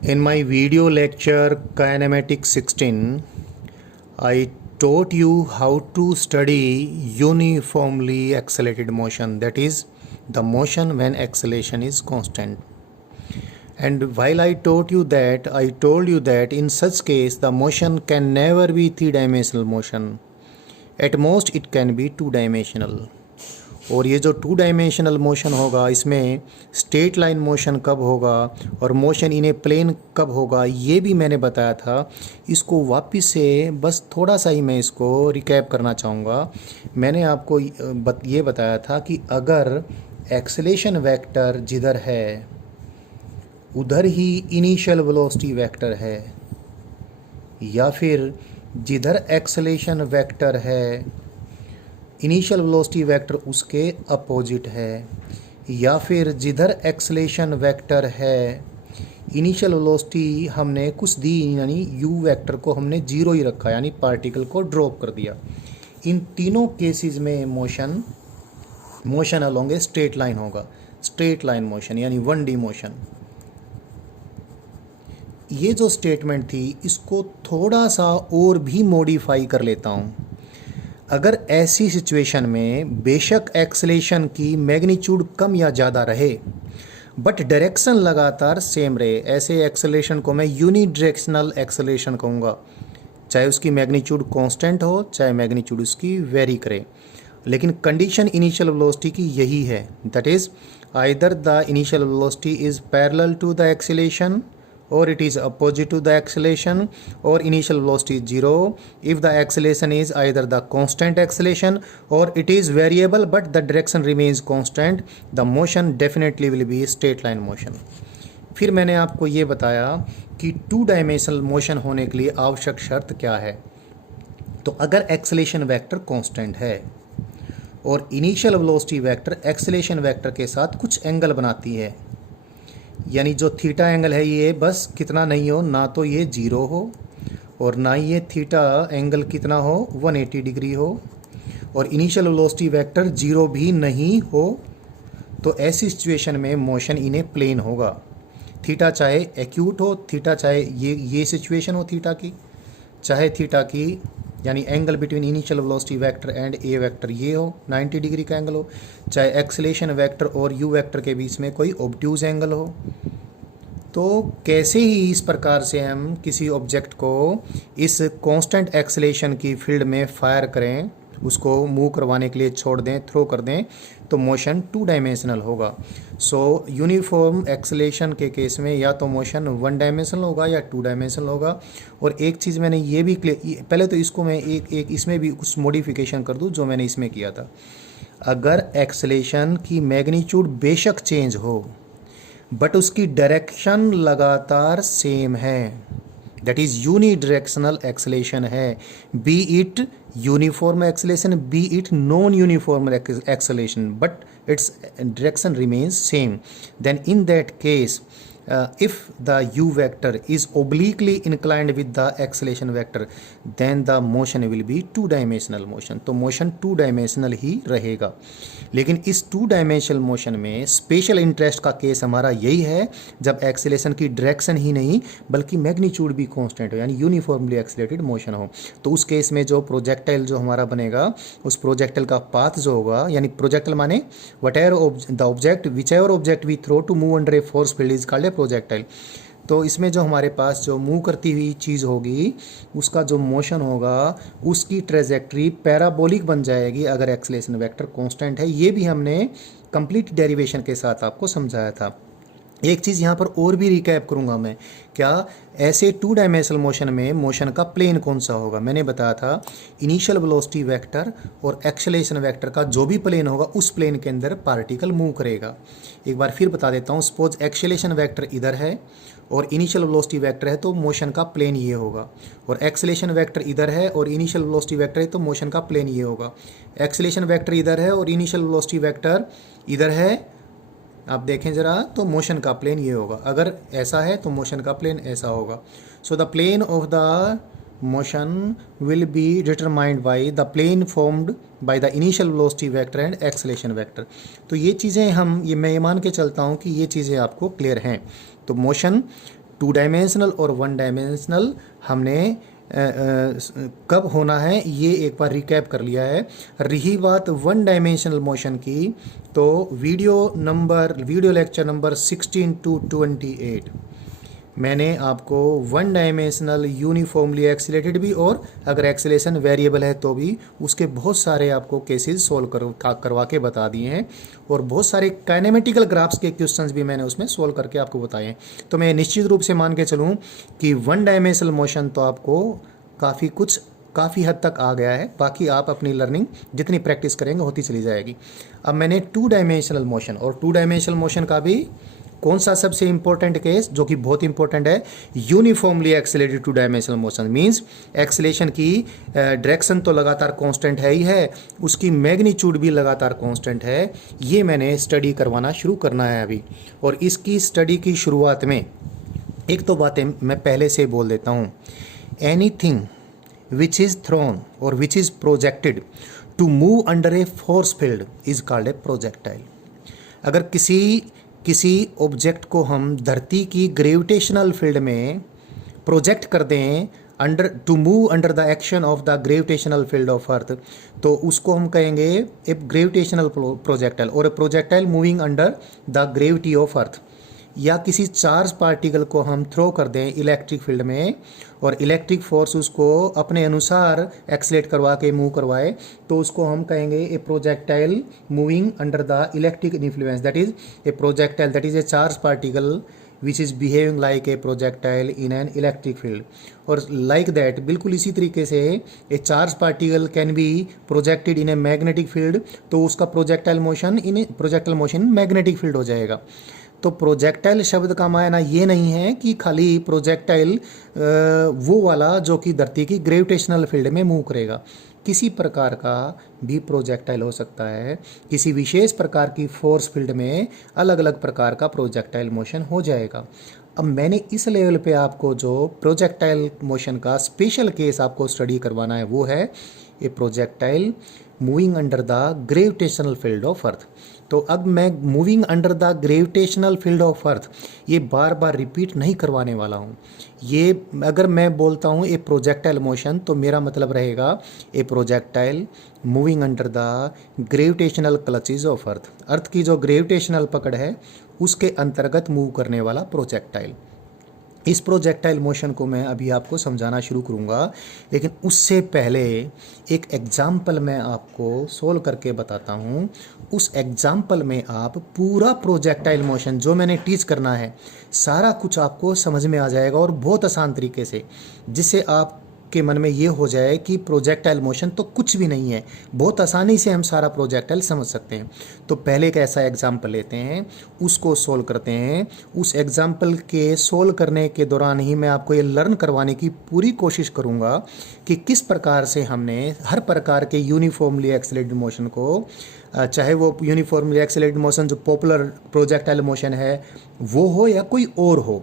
In my video lecture Kinematics 16, I taught you how to study uniformly accelerated motion, that is, the motion when acceleration is constant. And while I taught you that, I told you that in such case the motion can never be three-dimensional motion. At most it can be two-dimensional. और ये जो two dimensional motion होगा इसमें straight line motion कब होगा और motion in A plane कब होगा ये भी मैंने बताया था। इसको वापस से बस थोड़ा सा ही मैं इसको रिकैप करना चाहूँगा। मैंने आपको ये बताया था कि अगर एक्सेलेरेशन वेक्टर जिधर है उधर ही इनिशियल वेलोसिटी वेक्टर है, या फिर जिधर एक्सेलेरेशन वेक्टर है इनिशियल वेलोसिटी वेक्टर उसके अपोजिट है, या फिर जिधर एक्सेलेरेशन वेक्टर है इनिशियल वेलोसिटी हमने कुछ दी यानी यू वेक्टर को हमने जीरो ही रखा यानी पार्टिकल को ड्रॉप कर दिया। इन तीनों केसेस में motion along a straight line होगा, स्ट्रेट लाइन मोशन यानी 1D मोशन। ये जो स्टेटमेंट थी इसको थोड़ा सा और भी मॉडिफाई कर लेता हूँ। अगर ऐसी सिचुएशन में बेशक एक्सेलेरेशन की मैग्नीट्यूड कम या ज़्यादा रहे बट डायरेक्शन लगातार सेम रहे, ऐसे एक्सेलेरेशन को मैं यूनिडायरेक्शनल एक्सेलेरेशन कहूँगा, चाहे उसकी मैग्नीट्यूड कांस्टेंट हो चाहे मैग्नीट्यूड उसकी वेरी करे। लेकिन कंडीशन इनिशियल वेलोसिटी की यही है, that is either the initial velocity is parallel to the acceleration or it is opposite to the acceleration or initial velocity is zero if the acceleration is either the constant acceleration or it is variable but the direction remains constant, the motion definitely will be straight line motion। फिर मैंने आपको ये बताया कि two dimensional motion होने के लिए आवश्यक शर्त क्या है। तो अगर एक्सेलेरेशन वेक्टर कांस्टेंट है और initial velocity vector acceleration vector के साथ कुछ एंगल बनाती है, यानी जो थीटा एंगल है ये बस कितना नहीं हो, ना तो ये जीरो हो और ना ही ये थीटा एंगल कितना हो 180 डिग्री हो और इनिशियल वेलोसिटी वेक्टर जीरो भी नहीं हो, तो ऐसी सिचुएशन में मोशन इन ए प्लेन होगा। थीटा चाहे एक्यूट हो, थीटा चाहे ये सिचुएशन हो थीटा की, चाहे थीटा की यानी angle between initial velocity vector and A vector ये हो 90 डिग्री का एंगल हो, चाहे एक्सेलेरेशन वेक्टर और यू वेक्टर के बीच में कोई ऑब्ट्यूज एंगल हो। तो कैसे ही इस प्रकार से हम किसी ऑब्जेक्ट को इस कांस्टेंट एक्सेलेरेशन की फील्ड में फायर करें, उसको मूव करवाने के लिए छोड़ दें, थ्रो कर दें, तो मोशन टू डायमेंशनल होगा। सो यूनिफॉर्म एक्सेलेरेशन के केस में या तो मोशन 1 डायमेंशनल होगा या 2 डायमेंशनल होगा। और एक चीज़ मैंने ये भी पहले तो इसको मैं एक इसमें भी कुछ मॉडिफिकेशन कर दूं जो मैंने इसमें किया था। अगर एक्सेलेरेशन की मैग्नीट्यूड बेशक चेंज हो बट उसकी डायरेक्शन लगातार सेम है, दैट इज यूनिडायरेक्शनल एक्सेलेरेशन है, B it uniform acceleration B it non uniform acceleration but its direction remains same, then in that case if the u vector is obliquely inclined with the acceleration vector then the motion will be two dimensional motion। तो motion two dimensional ही रहेगा। लेकिन इस two dimensional motion में special interest का case हमारा यही है जब एक्सेलेरेशन की डायरेक्शन ही नहीं बल्कि मैग्नीट्यूड भी कांस्टेंट हो यानी यूनिफॉर्मली एक्सेलरेटेड मोशन हो। तो उस केस में जो प्रोजेक्टाइल जो हमारा बनेगा उस प्रोजेक्टाइल का पाथ जो होगा, यानी प्रोजेक्टाइल माने whatever the object whichever object we throw to move under a force field is called a projectile। तो इसमें जो हमारे पास जो मूव करती हुई चीज़ होगी उसका जो मोशन होगा उसकी ट्रेजेक्ट्री पैराबोलिक बन जाएगी अगर एक्सेलेरेशन वेक्टर कांस्टेंट है। ये भी हमने कंप्लीट डेरिवेशन के साथ आपको समझाया था। एक चीज़ यहाँ पर और भी रिकैप करूँगा मैं, क्या ऐसे टू डायमेंशनल मोशन में मोशन का प्लेन कौन सा होगा। मैंने बताया था इनिशियल वेलोसिटी वेक्टर और एक्सेलेरेशन वेक्टर का जो भी प्लेन होगा उस प्लेन के अंदर पार्टिकल मूव करेगा। एक बार फिर बता देता हूँ, सपोज एक्सेलेरेशन वेक्टर इधर है और इनिशियल वेलोसिटी वेक्टर है तो मोशन का प्लेन ये होगा, और एक्सेलेरेशन वेक्टर इधर है और इनिशियल वेलोसिटी वेक्टर है तो मोशन का प्लेन ये होगा। एक्सेलेरेशन वेक्टर इधर है और इनिशियल वेलोसिटी वेक्टर इधर है, आप देखें ज़रा, तो मोशन का प्लेन ये होगा। अगर ऐसा है तो मोशन का प्लेन ऐसा होगा। So the plane of the motion will be determined by the plane formed by the initial velocity vector and acceleration vector। तो ये चीज़ें मैं ये मान के चलता हूँ कि ये चीज़ें आपको क्लियर हैं। तो मोशन टू डायमेंशनल और वन डायमेंशनल हमने कब होना है ये एक बार रिकैप कर लिया है। रही बात वन डायमेंशनल मोशन की, तो वीडियो लेक्चर नंबर 16 to 28 मैंने आपको वन डायमेंशनल यूनिफॉर्मली एक्सीलेटेड भी, और अगर एक्सीलेशन वेरिएबल है तो भी, उसके बहुत सारे आपको केसेस सोल्व करवा के बता दिए हैं, और बहुत सारे काइनेमेटिकल ग्राफ्स के क्वेश्चंस भी मैंने उसमें सोल्व करके आपको बताए हैं। तो मैं निश्चित रूप से मान के चलूँ कि वन डायमेंशनल मोशन तो आपको काफ़ी हद तक आ गया है, बाकी आप अपनी लर्निंग जितनी प्रैक्टिस करेंगे होती चली जाएगी। अब मैंने टू डायमेंशनल मोशन, और टू डायमेंशनल मोशन का भी कौन सा सबसे इंपॉर्टेंट केस, जो कि बहुत इंपॉर्टेंट है, uniformly accelerated two dimensional motion means acceleration की डायरेक्शन तो लगातार कांस्टेंट है ही है, उसकी मैग्नीट्यूड भी लगातार कांस्टेंट है। ये मैंने स्टडी करवाना शुरू करना है अभी, और इसकी स्टडी की शुरुआत में एक तो बातें मैं पहले से बोल देता हूँ। एनीथिंग विच इज़ थ्रोन और which is projected to move under a force field is called a projectile. अगर किसी ऑब्जेक्ट को हम धरती की ग्रेविटेशनल फील्ड में प्रोजेक्ट कर दें to move under the action of the gravitational field of earth, तो उसको हम कहेंगे ए ग्रेविटेशनल प्रोजेक्टाइल, और a projectile moving under the gravity of earth. या किसी चार्ज पार्टिकल को हम थ्रो कर दें इलेक्ट्रिक फील्ड में, और इलेक्ट्रिक फोर्स उसको अपने अनुसार एक्सलेट करवा के मूव करवाए, तो उसको हम कहेंगे ए projectile moving under the electric influence. That is a projectile, that is a charge particle which is behaving like a projectile in an electric field. और लाइक दैट, बिल्कुल इसी तरीके से ए charge particle can be projected in a magnetic field, तो उसका projectile motion magnetic field हो जाएगा। तो प्रोजेक्टाइल शब्द का मायना ये नहीं है कि खाली प्रोजेक्टाइल वो वाला जो कि धरती की ग्रेविटेशनल फील्ड में मूव करेगा। किसी प्रकार का भी प्रोजेक्टाइल हो सकता है, किसी विशेष प्रकार की फोर्स फील्ड में अलग अलग प्रकार का प्रोजेक्टाइल मोशन हो जाएगा। अब मैंने इस लेवल पे आपको जो प्रोजेक्टाइल मोशन का स्पेशल केस आपको स्टडी करवाना है वो है ए projectile moving under the gravitational field of earth. तो अब मैं moving under the gravitational field of अर्थ ये बार बार रिपीट नहीं करवाने वाला हूँ। ये अगर मैं बोलता हूँ ए प्रोजेक्टाइल मोशन, तो मेरा मतलब रहेगा a projectile moving under the gravitational clutches of earth. Earth की जो ग्रेविटेशनल पकड़ है उसके अंतर्गत मूव करने वाला प्रोजेक्टाइल। इस प्रोजेक्टाइल मोशन को मैं अभी आपको समझाना शुरू करूँगा, लेकिन उससे पहले एक एग्जाम्पल मैं आपको सोल्व करके बताता हूँ। उस एग्जाम्पल में आप पूरा प्रोजेक्टाइल मोशन जो मैंने टीच करना है सारा कुछ आपको समझ में आ जाएगा, और बहुत आसान तरीके से, जिससे आप के मन में ये हो जाए कि प्रोजेक्टाइल मोशन तो कुछ भी नहीं है, बहुत आसानी से हम सारा प्रोजेक्टाइल समझ सकते हैं। तो पहले एक ऐसा एग्जाम्पल लेते हैं, उसको सोल्व करते हैं। उस एग्जाम्पल के सोल्व करने के दौरान ही मैं आपको ये लर्न करवाने की पूरी कोशिश करूँगा कि किस प्रकार से हमने हर प्रकार के यूनिफॉर्मली एक्सेलरेटेड मोशन को, चाहे वो यूनिफॉर्मली एक्सेलरेटेड मोशन जो पॉपुलर प्रोजेक्टाइल मोशन है वो हो या कोई और हो,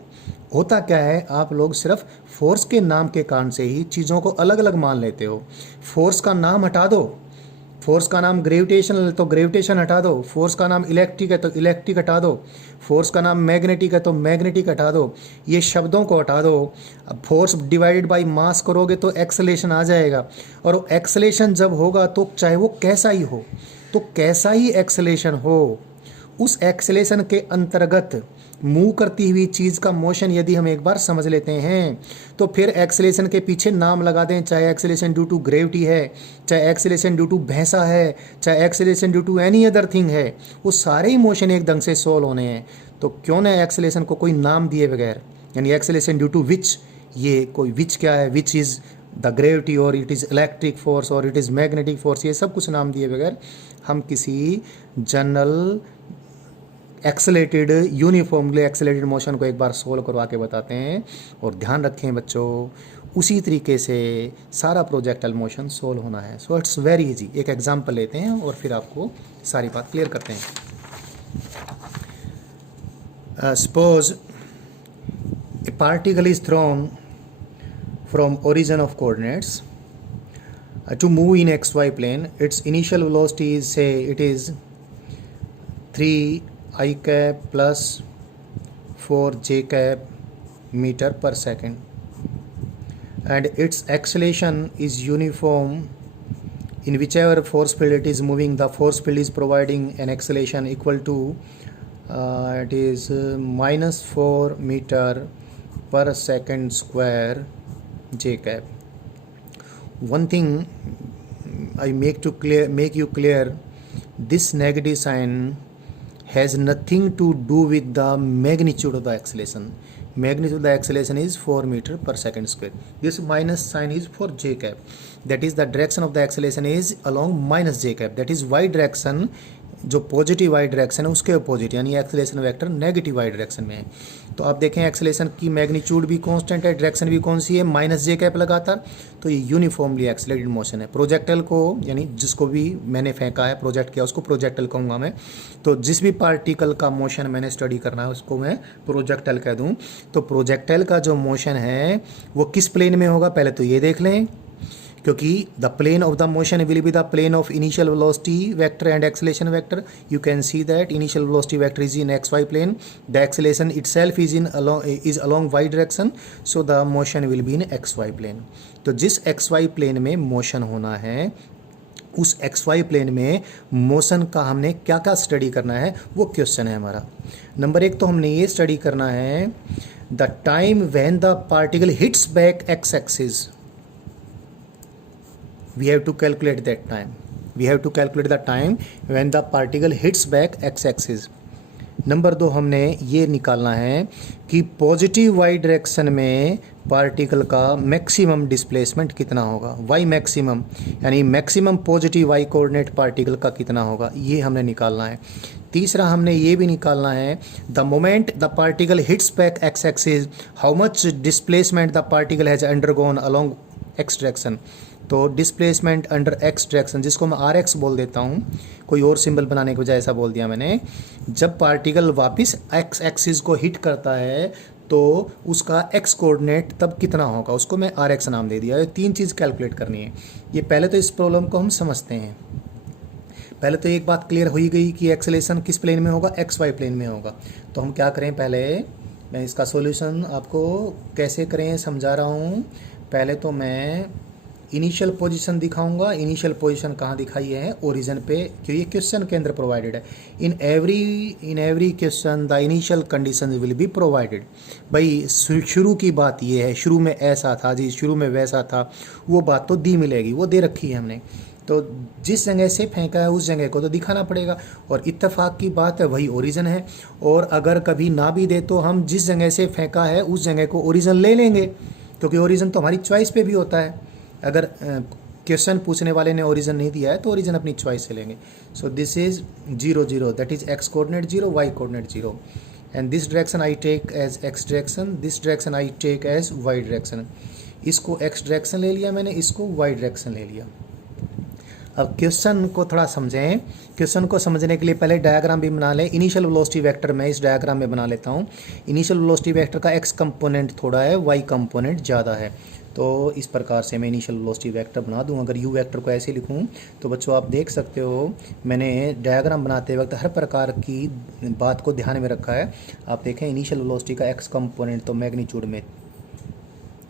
होता क्या है, आप लोग सिर्फ फोर्स के नाम के कारण से ही चीज़ों को अलग अलग मान लेते हो। फोर्स का नाम हटा दो, फोर्स का नाम ग्रेविटेशनल है तो ग्रेविटेशन हटा दो, फोर्स का नाम इलेक्ट्रिक है तो इलेक्ट्रिक हटा दो, फोर्स का नाम मैग्नेटिक है तो मैग्नेटिक हटा दो, ये शब्दों को हटा दो। अब फोर्स डिवाइडेड बाय मास करोगे तो एक्सेलेरेशन आ जाएगा, और एक्सेलेरेशन जब होगा तो चाहे वो कैसा ही हो, तो कैसा ही एक्सेलेरेशन हो, उस एक्सेलेरेशन के अंतर्गत मूव करती हुई चीज़ का मोशन यदि हम एक बार समझ लेते हैं, तो फिर एक्सेलेरेशन के पीछे नाम लगा दें, चाहे एक्सेलेरेशन ड्यू टू ग्रेविटी है, चाहे एक्सेलेरेशन ड्यू टू भैंसा है, चाहे acceleration due to any other thing है, वो सारे ही मोशन एक ढंग से सोल्व होने हैं। तो क्यों ना एक्सेलेरेशन को कोई नाम दिए बगैर, यानी एक्सेलेरेशन ड्यू टू विच, ये कोई विच क्या है, विच इज़ द ग्रेविटी और इट इज़ इलेक्ट्रिक फोर्स और इट इज़ मैग्नेटिक फोर्स, ये सब कुछ नाम दिए बगैर हम किसी general accelerated uniformly accelerated motion को एक बार सोल्व करवा के बताते हैं। और ध्यान रखें बच्चों, उसी तरीके से सारा प्रोजेक्टाइल मोशन सोल्व होना है। So it's very easy. एक एग्जांपल लेते हैं और फिर आपको सारी बात क्लियर करते हैं। Suppose A particle is thrown from origin of coordinates to move in xy plane. Its initial velocity is, say it is 3 I cap plus 4 j cap meter per second, and its acceleration is uniform in whichever force field it is moving. The force field is providing an acceleration equal to it is minus 4 meter per second square j cap. One thing I make you clear, this negative sign has nothing to do with the magnitude of the acceleration. Magnitude of the acceleration is 4 meter per second square. This minus sign is for j cap, that is the direction of the acceleration is along minus j cap, that is y direction, जो positive Y direction है उसके opposite, यानी acceleration vector negative Y direction में है। तो आप देखें acceleration की मैग्नीट्यूड भी कांस्टेंट है, डायरेक्शन भी कौन सी है, माइनस जे कैप लगातार, तो ये यूनिफॉर्मली एक्सेलरेटेड मोशन है। प्रोजेक्टाइल को, यानी जिसको भी मैंने फेंका है, प्रोजेक्ट किया, उसको प्रोजेक्टाइल कहूँगा मैं। तो जिस भी पार्टिकल का मोशन मैंने स्टडी करना है उसको मैं प्रोजेक्टाइल कह दूँ। तो प्रोजेक्टाइल का जो मोशन है वो किस प्लेन में होगा, पहले तो ये देख लें, क्योंकि the plane of the motion will be the plane of initial velocity vector and acceleration vector. You can see that initial velocity vector is in x y plane, the acceleration itself is along y direction, so the motion will be in x y plane. तो जिस x y plane में motion होना है उस x y plane में motion का हमने क्या क्या स्टडी करना है वो क्वेश्चन है हमारा। नंबर 1 तो हमने ये स्टडी करना है the time when the particle hits back x axis, we have to calculate that time. We have to calculate the time when the particle hits back x axis. Number 2 हमने ये निकालना है कि पॉजिटिव वाई डायरेक्शन में particle का maximum displacement कितना होगा, y maximum, यानी maximum positive y coordinate particle का कितना होगा, ये हमने निकालना है। तीसरा हमने ये भी निकालना है the moment the particle hits back x axis, how much displacement the particle has undergone along x direction. तो डिस्प्लेसमेंट अंडर एक्स डायरेक्शन, जिसको मैं आर एक्स बोल देता हूँ, कोई और सिंबल बनाने की बजाय ऐसा बोल दिया मैंने। जब पार्टिकल वापस एक्स एक्सिस को हिट करता है तो उसका एक्स कोऑर्डिनेट तब कितना होगा, उसको मैं आर एक्स नाम दे दिया। ये 3 चीज़ कैलकुलेट करनी है। ये पहले तो इस प्रॉब्लम को हम समझते हैं। पहले तो एक बात क्लियर हो ही गई कि एक्सेलेरेशन किस प्लेन में होगा, एक्स वाई प्लेन में होगा। तो हम क्या करें, पहले मैं इसका सॉल्यूशन आपको कैसे करें समझा रहा हूँ। पहले तो मैं इनिशियल पोजीशन दिखाऊंगा। इनिशियल पोजीशन कहाँ दिखाई है, ओरिजिन पे, क्योंकि ये क्वेश्चन के अंदर प्रोवाइडेड है। In every question the initial condition will be provided. भाई शुरू की बात ये है, शुरू में ऐसा था जी, शुरू में वैसा था, वो बात तो दी मिलेगी, वो दे रखी है हमने। तो जिस जगह से फेंका है उस जगह को तो दिखाना पड़ेगा, और इत्तेफाक की बात है वही ओरिजिन है। और अगर कभी ना भी दे तो हम जिस जगह से फेंका है उस जगह को ओरिजिन ले लेंगे, क्योंकि ओरिजिन तो हमारी चॉइस पे भी होता है। अगर क्वेश्चन पूछने वाले ने ओरिजिन नहीं दिया है तो ओरिजिन अपनी चॉइस से लेंगे। So this is 0 0, that is x coordinate 0, y coordinate 0, and this direction I take as x direction, this direction I take as y direction. इसको एक्स डायरेक्शन ले लिया मैंने, इसको वाई डायरेक्शन ले लिया। अब क्वेश्चन को थोड़ा समझें। क्वेश्चन को समझने के लिए पहले डायग्राम भी बना लें। इनिशियल वेलोसिटी वेक्टर मैं इस डायग्राम में बना लेता हूँ। इनिशियल वेलोसिटी वेक्टर का एक्स कंपोनेंट थोड़ा है, वाई कंपोनेंट ज़्यादा है। तो इस प्रकार से मैं इनिशियल वेलोसिटी वेक्टर बना दूँ। अगर यू वेक्टर को ऐसे लिखूँ तो बच्चों आप देख सकते हो मैंने डायग्राम बनाते वक्त हर प्रकार की बात को ध्यान में रखा है। आप देखें इनिशियल वेलोसिटी का एक्स कंपोनेंट तो मैग्नीट्यूड में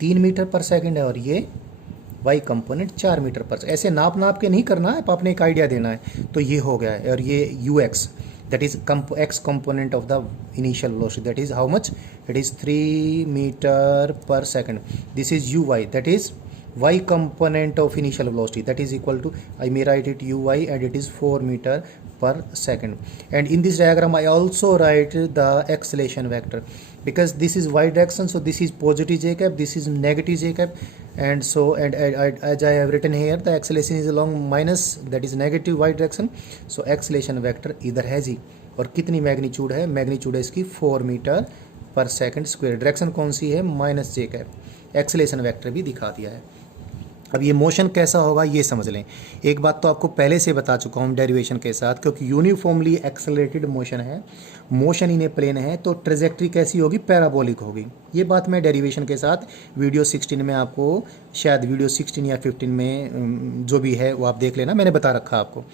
3 मीटर पर सेकेंड है, और ये वाई कंपोनेंट 4 मीटर पर सेकेंड। ऐसे नाप के नहीं करना है, आपने एक आइडिया देना है। तो ये हो गया है, और ये you x that is x component of the initial velocity, that is how much, it is 3 meter per second. This is uy, that is y component of initial velocity, that is equal to, I may write it uy, and it is 4 meter per second. And in this diagram I also write the acceleration vector, because this is y direction, so this is positive j cap, this is negative j cap, and so as I have written here, the acceleration is along minus, that is negative y direction. So acceleration vector इधर है जी, और कितनी magnitude है, magnitude है इसकी 4 metre per second square. Direction कौन सी है, minus जे cap. Acceleration vector भी दिखा दिया है। अब ये मोशन कैसा होगा ये समझ लें। एक बात तो आपको पहले से बता चुका हूँ डेरिवेशन के साथ, क्योंकि यूनिफॉर्मली एक्सेलरेटेड मोशन है, मोशन इन ए प्लेन है, तो ट्रेजेक्ट्री कैसी होगी, पैराबोलिक होगी। ये बात मैं डेरिवेशन के साथ वीडियो 16 में आपको, शायद वीडियो 16 या 15 में जो भी है वो आप देख लेना, मैंने बता रखा आपको।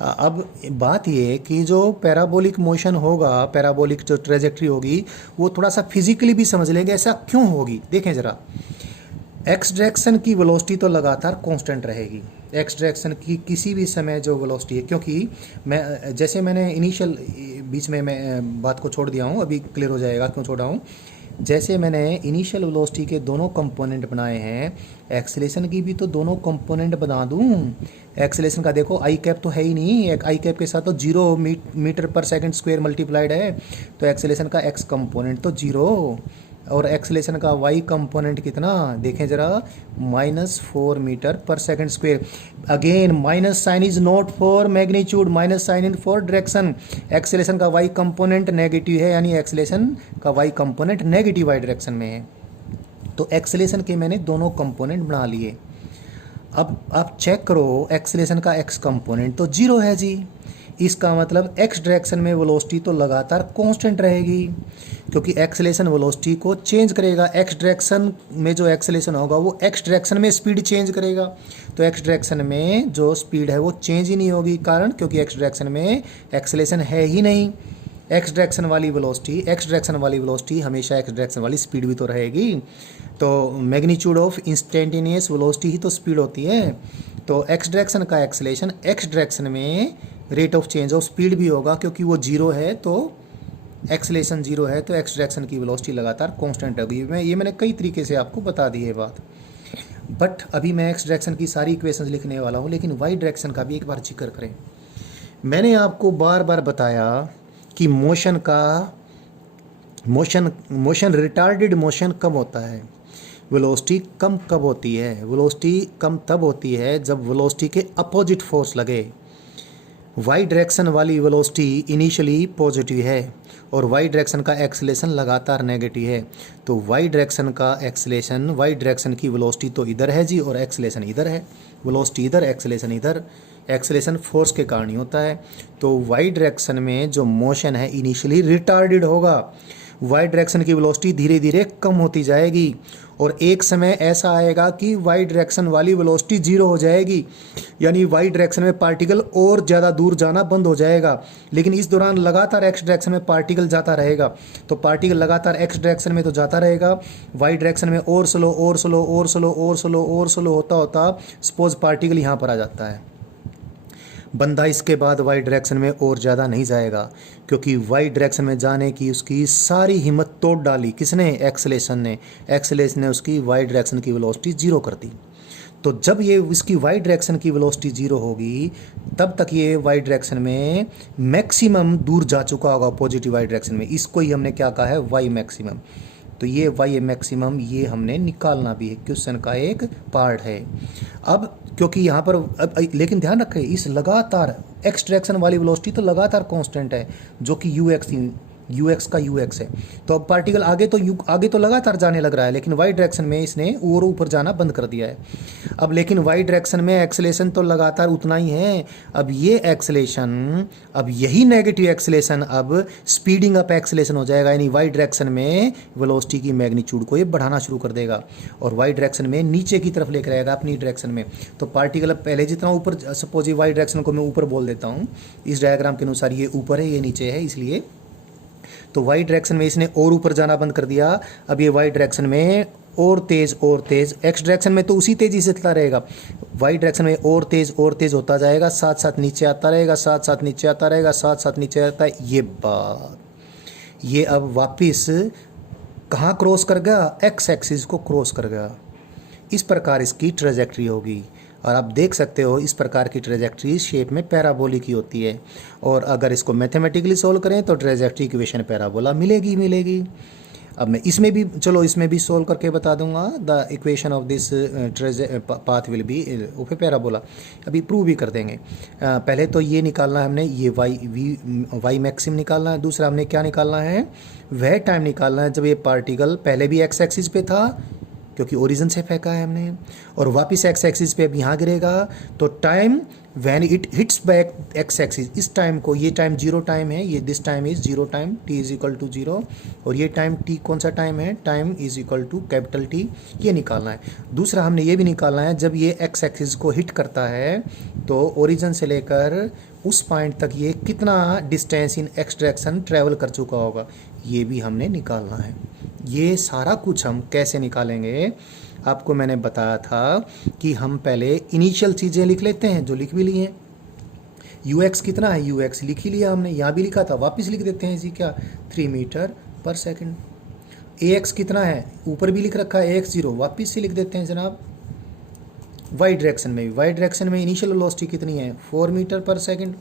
अब बात ये है कि जो पैराबोलिक मोशन होगा, पैराबोलिक जो ट्रेजेक्ट्री होगी, वो थोड़ा सा फिजिकली भी समझ लेंगे ऐसा क्यों होगी। देखें ज़रा, एक्स डायरेक्शन की वेलोसिटी तो लगातार कांस्टेंट रहेगी। एक्स डायरेक्शन की किसी भी समय जो वेलोसिटी है, क्योंकि मैं जैसे मैंने इनिशियल बीच में मैं बात को छोड़ दिया हूँ, अभी क्लियर हो जाएगा क्यों छोड़ा हूँ। जैसे मैंने इनिशियल वेलोसिटी के दोनों कंपोनेंट बनाए हैं, एक्सेलेरेशन की भी तो दोनों कंपोनेंट बना दूँ। एक्सेलेरेशन का देखो आई कैप तो है ही नहीं, एक आई कैप के साथ तो 0 metre per second square multiplied है, तो एक्सेलेरेशन का एक्स कंपोनेंट तो 0, और एक्सेलेरेशन का वाई कंपोनेंट कितना देखें ज़रा, -4 metre per second square. Again minus sign is not for magnitude, minus sign in for direction. Acceleration का वाई कंपोनेंट नेगेटिव है, यानी एक्सेलेरेशन का y component negative Y direction में है। तो एक्सेलेरेशन के मैंने दोनों कंपोनेंट बना लिए। अब आप चेक करो, एक्सेलेरेशन का एक्स कंपोनेंट तो 0 है जी, इसका मतलब एक्स डायरेक्शन में वेलोसिटी तो लगातार कांस्टेंट रहेगी, क्योंकि एक्सेलेरेशन वेलोसिटी को चेंज करेगा। एक्स डायरेक्शन में जो एक्सेलेरेशन होगा वो एक्स डायरेक्शन में स्पीड चेंज करेगा, तो एक्स डायरेक्शन में जो स्पीड है वो चेंज ही नहीं होगी। कारण क्योंकि एक्स डायरेक्शन में एक्सेलेरेशन है ही नहीं। एक्स डायरेक्शन वाली वेलोसिटी हमेशा एक्स डायरेक्शन वाली स्पीड भी तो रहेगी। तो मैग्नीट्यूड ऑफ इंस्टेंटेनियस वेलोसिटी ही तो स्पीड होती है। तो एक्स डायरेक्शन का एक्सेलेरेशन एक्स डायरेक्शन में rate of change of speed भी होगा, क्योंकि वो 0 है, तो एक्सेलेरेशन 0 है, तो एक्स डायरेक्शन की वेलोसिटी लगातार कांस्टेंट होगी। मैंने कई तरीके से आपको बता दी है बात, बट अभी मैं एक्स डायरेक्शन की सारी इक्वेशंस लिखने वाला हूँ, लेकिन वाई डायरेक्शन का भी एक बार जिक्र करें। मैंने आपको बार बार बताया कि मोशन रिटार्डेड मोशन कब होता है, वेलोसिटी कम कब होती है। वेलोसिटी कम तब होती है जब वेलोसिटी के अपोजिट फोर्स लगे। वाई डायरेक्शन वाली वेलोसिटी इनिशियली पॉजिटिव है और वाई डायरेक्शन का एक्सेलेरेशन लगातार नेगेटिव है। तो वाई डायरेक्शन का एक्सेलेरेशन, वाई डायरेक्शन की वेलोसिटी तो इधर है जी, और एक्सेलेरेशन इधर है। वेलोसिटी इधर, एक्सेलेरेशन इधर। एक्सेलेरेशन फोर्स के कारण ही होता है। तो वाई डायरेक्शन में जो मोशन है इनिशियली रिटार्डेड होगा। वाई डायरेक्शन की वेलोसिटी धीरे धीरे कम होती जाएगी, और एक समय ऐसा आएगा कि वाई डायरेक्शन वाली वेलोसिटी 0 हो जाएगी, यानी वाई डायरेक्शन में पार्टिकल और ज़्यादा दूर जाना बंद हो जाएगा। लेकिन इस दौरान लगातार एक्स डायरेक्शन में पार्टिकल जाता रहेगा, तो पार्टिकल लगातार एक्स डायरेक्शन में तो जाता रहेगा, वाई डायरेक्शन में और स्लो और स्लो और स्लो और स्लो और स्लो होता होता सपोज पार्टिकल यहाँ पर आ जाता है। बंदा इसके बाद वाई डायरेक्शन में और ज़्यादा नहीं जाएगा, क्योंकि वाई डायरेक्शन में जाने की उसकी सारी हिम्मत तोड़ डाली। किसने? एक्सेलेरेशन ने। एक्सेलेरेशन ने उसकी वाई डायरेक्शन की वेलोसिटी 0 कर दी। तो जब ये इसकी वाई डायरेक्शन की वेलोसिटी 0 होगी, तब तक ये वाई डायरेक्शन में मैक्सिमम दूर जा चुका होगा पॉजिटिव वाई डायरेक्शन में। इसको ही हमने क्या कहा है? Y maximum. तो ये वाई मैक्सिमम ये हमने निकालना भी है, क्वेश्चन का एक पार्ट है। अब क्योंकि यहाँ पर लेकिन ध्यान रखें, इस लगातार एक्स डायरेक्शन वाली वेलोसिटी तो लगातार कांस्टेंट है, जो कि यूएक्स का यूएक्स है। तो अब पार्टिकल आगे तो लगातार जाने लग रहा है, लेकिन वाई डायरेक्शन में इसने और ऊपर जाना बंद कर दिया है। अब लेकिन वाई डायरेक्शन में एक्सेलेरेशन तो लगातार उतना ही है। अब ये एक्सेलेरेशन, अब यही नेगेटिव एक्सेलेरेशन अब स्पीडिंग अप एक्सेलेरेशन हो जाएगा, यानी वाई डायरेक्शन में वेलोसिटी की मैग्नीट्यूड को ये बढ़ाना शुरू कर देगा, और वाई डायरेक्शन में नीचे की तरफ लेकर आएगा अपनी डायरेक्शन में। तो पार्टिकल अब पहले जितना ऊपर, सपोज ये वाई डायरेक्शन को मैं ऊपर बोल देता हूँ, इस डायग्राम के अनुसार ये ऊपर है, ये नीचे है, इसलिए तो वाई डायरेक्शन में इसने और ऊपर जाना बंद कर दिया। अब ये वाई डायरेक्शन में और तेज, एक्स डायरेक्शन में तो उसी तेजी से चलता रहेगा, वाई डायरेक्शन में और तेज होता जाएगा, साथ साथ नीचे आता रहेगा, साथ साथ नीचे आता रहेगा, साथ साथ नीचे आता है। ये बात ये अब वापिस कहाँ क्रॉस कर गया? एक्स एक्सिस को क्रॉस कर गया। इस प्रकार इसकी ट्रेजेक्ट्री होगी, और आप देख सकते हो इस प्रकार की ट्रेजेक्ट्री शेप में पैराबोलिक ही होती है। और अगर इसको मैथमेटिकली सोल्व करें तो ट्रेजेक्ट्री इक्वेशन पैराबोला मिलेगी। अब मैं इसमें भी सोल्व करके बता दूंगा। The equation of this path will be of A parabola, अभी प्रूव भी कर देंगे। पहले तो ये निकालना है हमने, ये वाई मैक्सिम निकालना है। दूसरा हमने क्या निकालना है? वह टाइम निकालना है जब ये पार्टिकल पहले भी एक्स एक्सिस पे था, क्योंकि ओरिजिन से फेंका है हमने, और वापस एक्स एक्सिस पे अब यहाँ गिरेगा तो time when it hits back x axis, इस टाइम को, ये टाइम जीरो टाइम है, ये this time is zero time, t is equal to zero, और ये टाइम टी कौन सा टाइम है, time is equal to capital t, ये निकालना है। दूसरा हमने ये भी निकालना है जब ये एक्स एक्सिस को हिट करता है तो ओरिजिन से लेकर उस पॉइंट तक ये कितना distance in x direction travel कर चुका होगा, ये भी हमने निकालना है। ये सारा कुछ हम कैसे निकालेंगे, आपको मैंने बताया था कि हम पहले इनिशियल चीज़ें लिख लेते हैं जो लिख भी लिए हैं। यू एक्स कितना है, यू एक्स लिख ही लिया हमने, यहाँ भी लिखा था, वापस लिख देते हैं जी, क्या 3 मीटर पर सेकंड। ए एक्स कितना है, ऊपर भी लिख रखा है एक्स जीरो, वापस से लिख देते हैं जनाब। वाई डायरेक्शन में भी, वाई डायरेक्शन में इनिशियल वेलोसिटी कितनी है, 4 metre per second.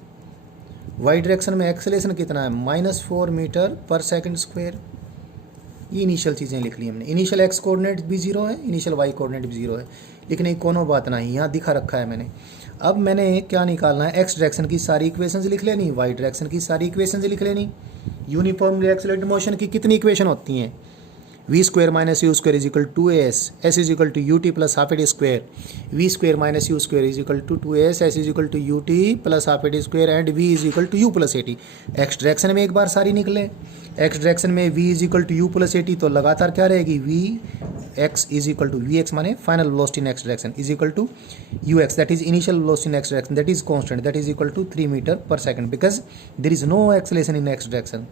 Y direction में एक्सेलेरेशन कितना है, -4 मीटर पर सेकंड स्क्वायर। ये इनिशियल चीज़ें लिख ली हमने। इनिशियल एक्स कोऑर्डिनेट भी जीरो है, इनिशियल वाई कोऑर्डिनेट भी जीरो है, लेकिन एक कोनो बात नहीं, यहाँ दिखा रखा है मैंने। अब मैंने क्या निकालना है, एक्स डायरेक्शन की सारी इक्वेशंस लिख लेनी, वाई डायरेक्शन की सारी इक्वेशंस लिख लेनी। यूनिफॉर्मली एक्सेलरेटेड मोशन की कितनी इक्वेशन होती हैं, v square minus u square is equal to s, s is equal to u t plus half at square, v square minus u square is equal to 2s, s is equal to u t plus half at square and v is equal to u plus a t. X direction में एक बार सारी निकले, x direction में v is equal to u plus a t, तो लगातार क्या रहेगी, v x is equal to v x माने final velocity in x direction is equal to u x, that is initial velocity in x direction, that is constant, that is equal to 3 metre per second, because there is no acceleration in x direction.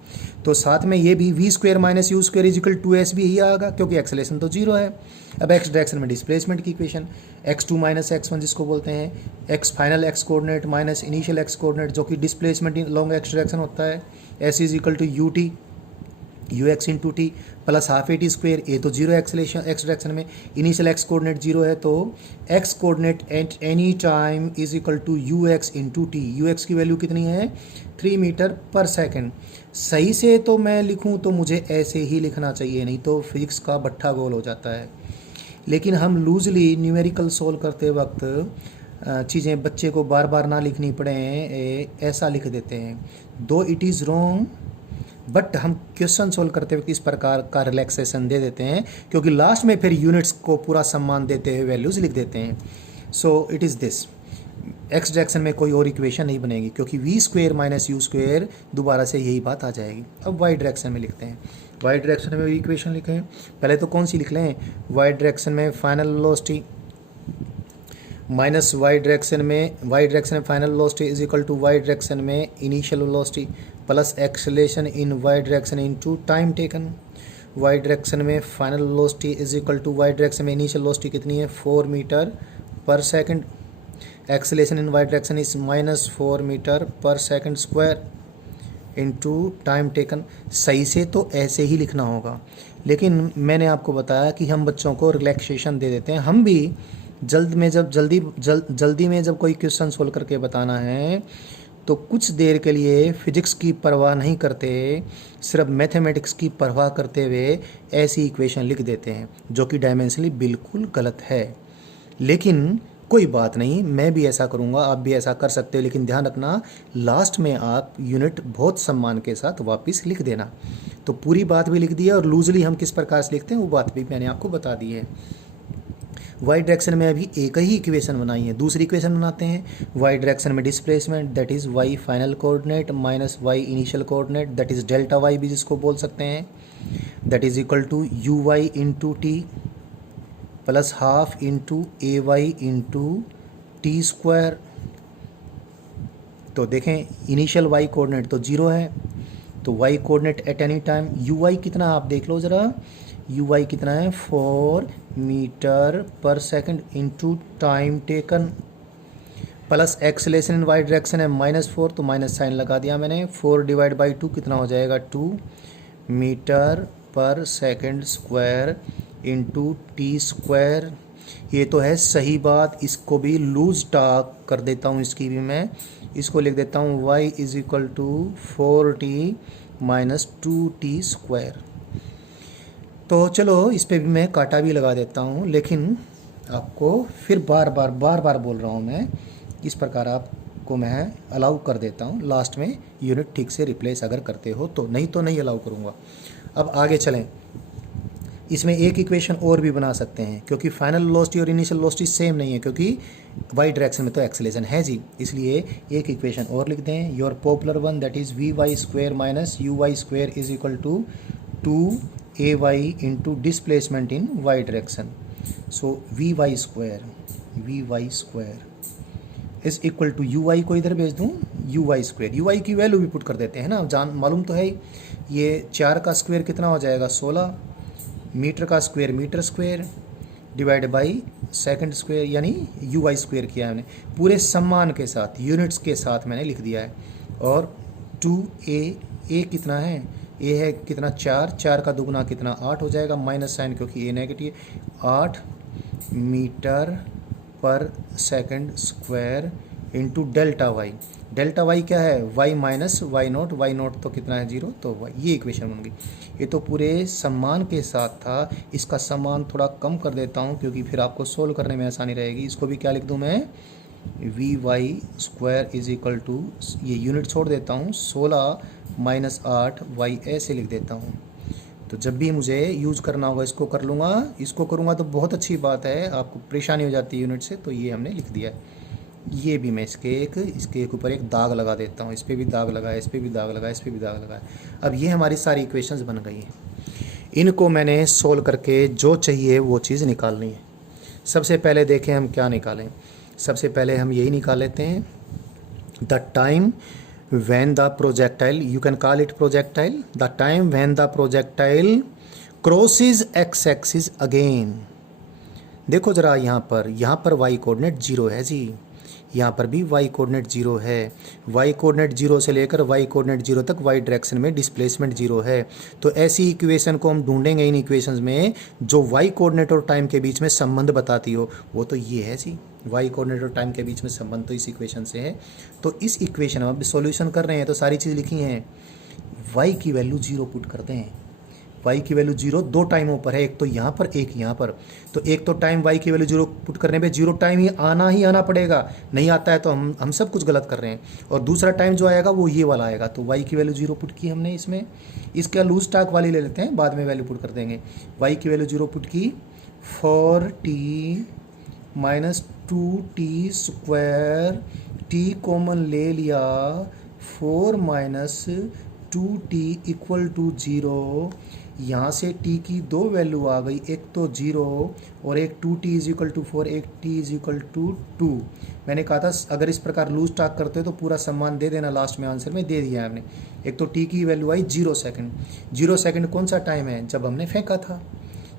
तो साथ में ये भी v square minus u square is equal to s भी यही आएगा, क्योंकि acceleration तो जीरो है। अब एक्स डायरेक्शन में डिस्प्लेसमेंट की इक्वेशन, x2 माइनस x1 जिसको बोलते हैं, x final x coordinate minus initial x coordinate जो कि displacement in long x direction होता है, s is equal to u t u x into t plus half a t square, a तो zero acceleration x direction में, initial x coordinate zero है तो x coordinate at any time is equal to u x into t. U x की value कितनी है, 3 metre per second. सही से तो मैं लिखूं तो मुझे ऐसे ही लिखना चाहिए, नहीं तो फिजिक्स का भट्ठा गोल हो जाता है। लेकिन हम लूजली न्यूमेरिकल सोल्व करते वक्त चीज़ें बच्चे को बार बार ना लिखनी पड़े ऐसा लिख देते हैं, दो इट इज़ रॉन्ग, बट हम क्वेश्चन सोल्व करते हुए इस प्रकार का रिलैक्सेशन दे देते हैं, क्योंकि लास्ट में फिर यूनिट्स को पूरा सम्मान देते हुए वैल्यूज़ लिख देते हैं। So it is this, x direction में कोई और इक्वेशन नहीं बनेगी, क्योंकि v square minus u square दोबारा से यही बात आ जाएगी। अब वाई डायरेक्शन में लिखते हैं, वाई डायरेक्शन में भी इक्वेशन लिखें, पहले तो कौन सी लिख लें, वाई डायरेक्शन में final velocity minus y direction में final velocity is equal to y direction में initial velocity plus acceleration in y direction into time taken. Y direction में final velocity is equal to y direction में initial velocity कितनी है, 4 metre per second, acceleration in y direction is -4 metre per second square into time taken. सही से तो ऐसे ही लिखना होगा, लेकिन मैंने आपको बताया कि हम बच्चों को रिलैक्सेशन दे देते हैं। हम भी जल्दी में जब कोई क्वेश्चन सोल्व करके बताना है तो कुछ देर के लिए फिजिक्स की परवाह नहीं करते, सिर्फ मैथमेटिक्स की परवाह करते हुए ऐसी इक्वेशन लिख देते हैं, जो कि डायमेंशनली बिल्कुल गलत है। लेकिन कोई बात नहीं, मैं भी ऐसा करूँगा, आप भी ऐसा कर सकते हो, लेकिन ध्यान रखना लास्ट में आप यूनिट बहुत सम्मान के साथ वापस लिख देना। तो पूरी बात भी लिख दी है, और लूजली हम किस प्रकार से लिखते हैं वो बात भी मैंने आपको बता दी है। वाई डायरेक्शन में अभी एक ही इक्वेशन बनाई है, दूसरी इक्वेशन बनाते हैं। वाई डायरेक्शन में displacement that is y final coordinate minus y initial coordinate that is delta y भी जिसको बोल सकते हैं, that is equal to u y into t plus half into a y into t square. तो देखें initial y coordinate तो zero है, तो y coordinate at any time, u y कितना आप देख लो ज़रा, यू वाई कितना है 4 metre per second into time taken plus acceleration in y direction है -4, तो माइनस साइन लगा दिया मैंने, 4 डिवाइड बाई 2 कितना हो जाएगा 2 metre per second square into t square. ये तो है सही बात, इसको भी लूज टॉक कर देता हूँ, इसकी भी मैं इसको लिख देता हूँ y is equal to 4t minus 2t square. तो चलो इस पर भी मैं काटा भी लगा देता हूँ, लेकिन आपको फिर बार बार बोल रहा हूँ मैं, इस प्रकार आपको मैं अलाउ कर देता हूँ लास्ट में यूनिट ठीक से रिप्लेस अगर करते हो तो, नहीं तो नहीं अलाउ करूँगा। अब आगे चलें, इसमें एक इक्वेशन और भी बना सकते हैं, क्योंकि फाइनल वेलोसिटी और इनिशियल वेलोसिटी सेम नहीं है, क्योंकि वाई डायरेक्शन में तो एक्सेलेरेशन है जी। इसलिए एक इक्वेशन और लिख दें, your popular one, that is v y square minus u y square is equal to 2ay into displacement in y direction. So v y square is equal to u y को इधर भेज दूँ, u y square, u y की value भी put कर देते हैं ना, जान मालूम तो है ही। ये 4 का स्क्वायर कितना हो जाएगा 16, मीटर का square metre square divide by second square, यानी यू वाई स्क्वायर किया है मैंने, पूरे सम्मान के साथ यूनिट्स के साथ मैंने लिख दिया है। और 2a कितना है, ए है कितना 4, 4 का दुगना कितना 8 हो जाएगा, माइनस साइन क्योंकि a negative, 8 metre per second square into delta y. Delta y क्या है, वाई माइनस वाई नोट तो कितना है 0, तो वाई, ये इक्वेशन बन गई। ये तो पूरे सम्मान के साथ था, इसका सम्मान थोड़ा कम कर देता हूँ क्योंकि फिर आपको सोल्व करने में आसानी रहेगी। इसको भी क्या लिख दूँ मैं, v y square is equal to, ये यूनिट छोड़ देता हूँ, 16 माइनस 8 वाई ऐसे लिख देता हूँ। तो जब भी मुझे यूज़ करना होगा इसको कर लूँगा, इसको करूँगा तो बहुत अच्छी बात है, आपको परेशानी हो जाती है यूनिट से, तो ये हमने लिख दिया है। ये भी मैं इसके एक ऊपर एक दाग लगा देता हूँ, इस पर भी दाग लगाया, इस पर भी दाग लगाया, इस पर भी दाग लगाया। अब ये हमारी सारी इक्वेशंस बन गई हैं, इनको मैंने सोल्व करके जो चाहिए वो चीज़ निकालनी है। सबसे पहले देखें हम क्या निकालें, सबसे पहले हम यही निकाल लेते हैं, the time when the projectile, you can call it projectile, the time when the projectile crosses x axis again। देखो ज़रा यहाँ पर y कोऑर्डिनेट 0 है जी, यहाँ पर भी y कोऑर्डिनेट 0 है, y कोऑर्डिनेट 0 से लेकर y कोऑर्डिनेट 0 तक y डायरेक्शन में डिस्प्लेसमेंट 0 है। तो ऐसी इक्वेशन को हम ढूंढेंगे इन इक्वेशंस में जो y कोऑर्डिनेट और टाइम के बीच में संबंध बताती हो, वो तो ये है जी, y कोऑर्डिनेट और टाइम के बीच में संबंध तो इस इक्वेशन से है। तो इस इक्वेशन में अब सॉल्यूशन कर रहे हैं तो सारी चीज़ लिखी हैं, y की वैल्यू 0 पुट करते हैं, y की वैल्यू 0 दो टाइमों पर है, एक तो यहाँ पर एक यहाँ पर, तो एक तो टाइम y की वैल्यू 0 पुट करने पे 0 टाइम ही आना पड़ेगा, नहीं आता है तो हम सब कुछ गलत कर रहे हैं, और दूसरा टाइम जो आएगा वो ये वाला आएगा। तो y की वैल्यू 0 पुट की हमने इसमें, इसका लूज स्टॉक वाली ले लेते हैं, बाद में वैल्यू पुट कर देंगे। y की वैल्यू 0 पुट की, 4t minus 2t square, t common ले लिया, 4 माइनस 2t इक्वल टू 0। यहाँ से t की दो वैल्यू आ गई, एक तो 0 और एक 2t इज इक्वल टू 4, एक t इज इक्वल टू 2। मैंने कहा था अगर इस प्रकार लूज टाक करते हो तो पूरा सम्मान दे देना, लास्ट में आंसर में दे दिया है हमने। एक तो t की वैल्यू आई 0 सेकंड, 0 सेकंड कौन सा टाइम है, जब हमने फेंका था,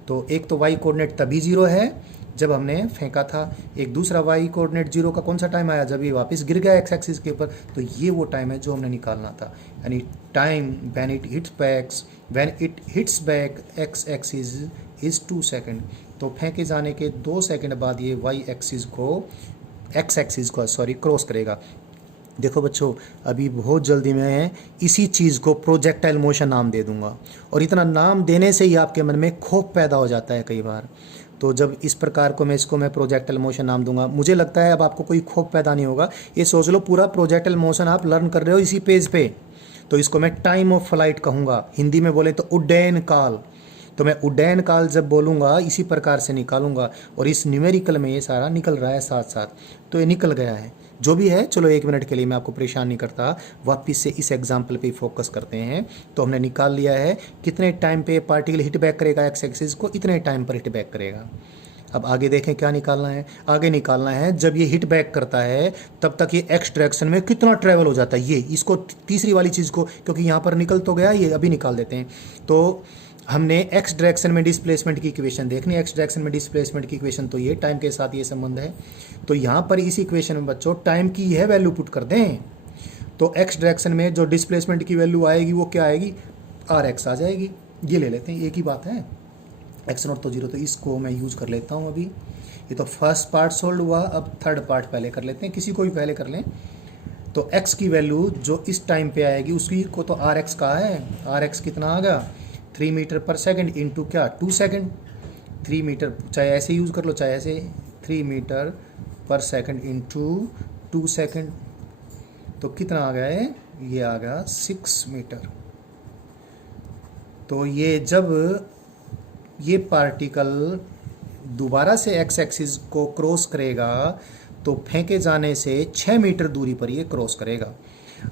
तो एक तो y कोऑर्डिनेट तभी 0 है जब हमने फेंका था, एक दूसरा y कोऑर्डिनेट 0 का कौन सा टाइम आया, जब ये वापस गिर गया x एक्सिस के ऊपर, तो ये वो टाइम है जो हमने निकालना था, यानी time when it hits back x axis is 2 second. तो फेंके जाने के 2 सेकंड बाद ये y एक्सिस को क्रॉस करेगा। देखो बच्चों, अभी बहुत जल्दी मैं इसी चीज़ को प्रोजेक्टाइल मोशन नाम दे दूंगा, और इतना नाम देने से ही आपके मन में खौफ पैदा हो जाता है कई बार। तो जब इस प्रकार को मैं प्रोजेक्टाइल मोशन नाम दूंगा, मुझे लगता है अब आपको कोई खौफ पैदा नहीं होगा। ये सोच लो पूरा प्रोजेक्टाइल मोशन आप लर्न कर रहे हो इसी पेज पे। तो इसको मैं टाइम ऑफ फ्लाइट कहूँगा, हिंदी में बोले तो उड्डयन काल। तो मैं उड्डयन काल जब बोलूँगा इसी प्रकार से निकालूंगा, और इस न्यूमेरिकल में ये सारा निकल रहा है साथ साथ, तो ये निकल गया है जो भी है। चलो 1 मिनट के लिए मैं आपको परेशान नहीं करता, वापस से इस एग्जाम्पल पे फोकस करते हैं। तो हमने निकाल लिया है कितने टाइम पे पार्टिकल हिट बैक करेगा एक्स एक्सिस को, इतने टाइम पर हिट बैक करेगा। अब आगे देखें क्या निकालना है, आगे निकालना है जब ये हिट बैक करता है तब तक ये एक्स डायरेक्शन में कितना ट्रेवल हो जाता है, ये इसको तीसरी वाली चीज़ को, क्योंकि यहाँ पर निकल तो गया, ये अभी निकाल देते हैं। तो हमने एक्स डायरेक्शन में डिस्प्लेसमेंट की इक्वेशन देखनी, एक्स डायरेक्शन में डिस्प्लेसमेंट की इक्वेशन, तो ये टाइम के साथ ये संबंध है। तो यहाँ पर इस इक्वेशन में बच्चों टाइम की यह वैल्यू पुट कर दें, तो एक्स डायरेक्शन में जो डिस्प्लेसमेंट की वैल्यू आएगी वो क्या आएगी, आर एक्स आ जाएगी। ये ले लेते हैं, एक ही बात है, एक्स नॉट तो 0, तो इसको मैं यूज़ कर लेता हूँ अभी। ये तो फर्स्ट पार्ट सोल्व हुआ, अब थर्ड पार्ट पहले कर लेते हैं, किसी को भी पहले कर लें। तो एक्स की वैल्यू जो इस टाइम पे आएगी उसकी को तो आर एक्स का है, आर एक्स कितना आ गया 3 मीटर पर सेकंड इंटू क्या 2 सेकंड, 3 मीटर, चाहे ऐसे यूज़ कर लो चाहे ऐसे, 3 metre per second into 2 second, तो कितना आ गया है, ये आ गया 6 मीटर। तो ये जब ये पार्टिकल दोबारा से एक्स एक्सिस को क्रॉस करेगा तो फेंके जाने से 6 मीटर दूरी पर ये क्रॉस करेगा।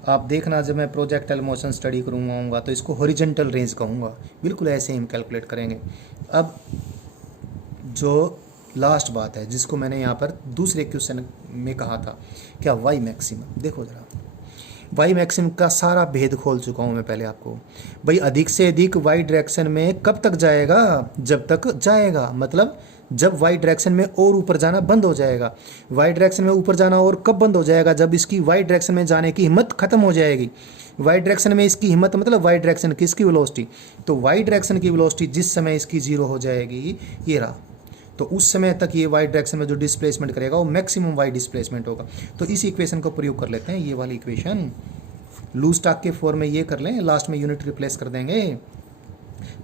आप देखना जब मैं प्रोजेक्टाइल मोशन स्टडी करूँगा तो इसको हॉरिजॉन्टल रेंज कहूँगा। बिल्कुल ऐसे ही हम कैलकुलेट करेंगे। अब जो लास्ट बात है जिसको मैंने यहाँ पर दूसरे क्वेश्चन में कहा था, क्या वाई मैक्सिमम, देखो ज़रा वाई मैक्सिमम का सारा भेद खोल चुका हूँ मैं पहले आपको। भाई अधिक से अधिक वाई डायरेक्शन में कब तक जाएगा, जब तक जाएगा, मतलब जब वाई डायरेक्शन में और ऊपर जाना बंद हो जाएगा। वाई डायरेक्शन में ऊपर जाना और कब बंद हो जाएगा, जब इसकी वाई डायरेक्शन में जाने की हिम्मत खत्म हो जाएगी। वाई डायरेक्शन में इसकी हिम्मत मतलब वाई डायरेक्शन की इसकी वेलोसिटी, तो वाई डायरेक्शन की वेलोसिटी जिस समय इसकी जीरो हो जाएगी, ये रहा, तो उस समय तक ये वाई डायरेक्शन में जो डिस्प्लेसमेंट करेगा वो मैक्सिमम वाई डिस्प्लेसमेंट होगा। तो इस इक्वेशन को प्रयोग कर लेते हैं, ये वाली इक्वेशन लूज टॉक के फॉर्म में ये कर लें, लास्ट में यूनिट रिप्लेस कर देंगे।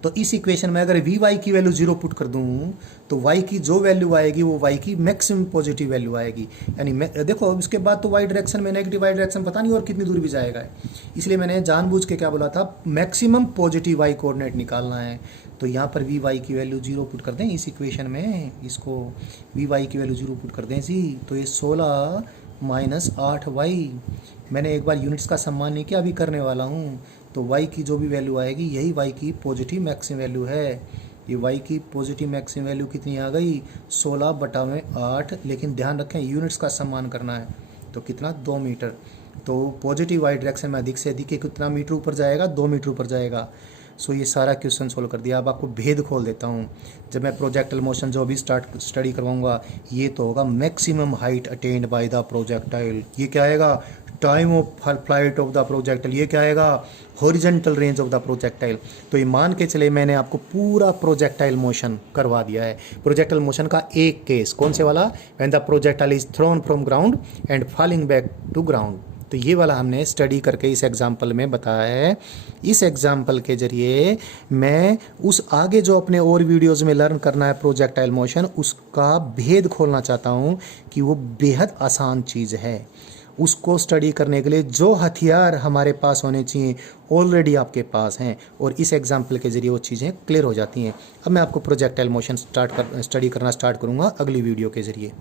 तो इस इक्वेशन में अगर वी वाई की वैल्यू जीरो पुट कर दूं तो वाई की जो वैल्यू आएगी वो वाई की मैक्सिमम पॉजिटिव वैल्यू आएगी। यानी देखो इसके बाद तो वाई डायरेक्शन में नेगेटिव वाई डायरेक्शन पता नहीं और कितनी दूर भी जाएगा, इसलिए मैंने जानबूझ के क्या बोला था, मैक्सिमम पॉजिटिव वाई कोऑर्डिनेट निकालना है। तो यहाँ पर वी वाई की वैल्यू जीरो पुट कर दें इस इक्वेशन में, इसको वी वाई की वैल्यू जीरो पुट कर दें जी। तो ये 16 माइनस 8 वाई, मैंने एक बार यूनिट्स का सम्मान नहीं किया, अभी करने वाला हूँ। तो y की जो भी वैल्यू आएगी यही y की पॉजिटिव मैक्सिमम वैल्यू है। ये y की पॉजिटिव मैक्सिमम वैल्यू कितनी आ गई, 16/8, लेकिन ध्यान रखें यूनिट्स का सम्मान करना है, तो कितना 2 मीटर। तो पॉजिटिव y डायरेक्शन में अधिक से अधिक कितना मीटर ऊपर जाएगा, 2 मीटर ऊपर जाएगा। सो ये सारा क्वेश्चन सोल्व कर दिया। अब आपको भेद खोल देता हूँ। जब मैं प्रोजेक्टाइल मोशन जो अभी स्टडी करवाऊंगा, ये तो होगा maximum height attend by the projectile, ये क्या आएगा, time of flight of the projectile, ये क्या आएगा, horizontal range of the projectile. तो ये मान के चले मैंने आपको पूरा प्रोजेक्टाइल मोशन करवा दिया है। प्रोजेक्टाइल मोशन का एक केस कौन से वाला, when the projectile is thrown from ground and falling back to ground, तो ये वाला हमने स्टडी करके इस एग्जाम्पल में बताया है। इस एग्जाम्पल के जरिए मैं उस आगे जो अपने और वीडियोस में लर्न करना है प्रोजेक्टाइल मोशन, उसका भेद खोलना चाहता हूँ कि वो बेहद आसान चीज़ है। उसको स्टडी करने के लिए जो हथियार हमारे पास होने चाहिए ऑलरेडी आपके पास हैं, और इस एग्जाम्पल के जरिए वो चीज़ें क्लियर हो जाती हैं। अब मैं आपको प्रोजेक्टाइल मोशन स्टडी करना स्टार्ट करूँगा अगली वीडियो के ज़रिए।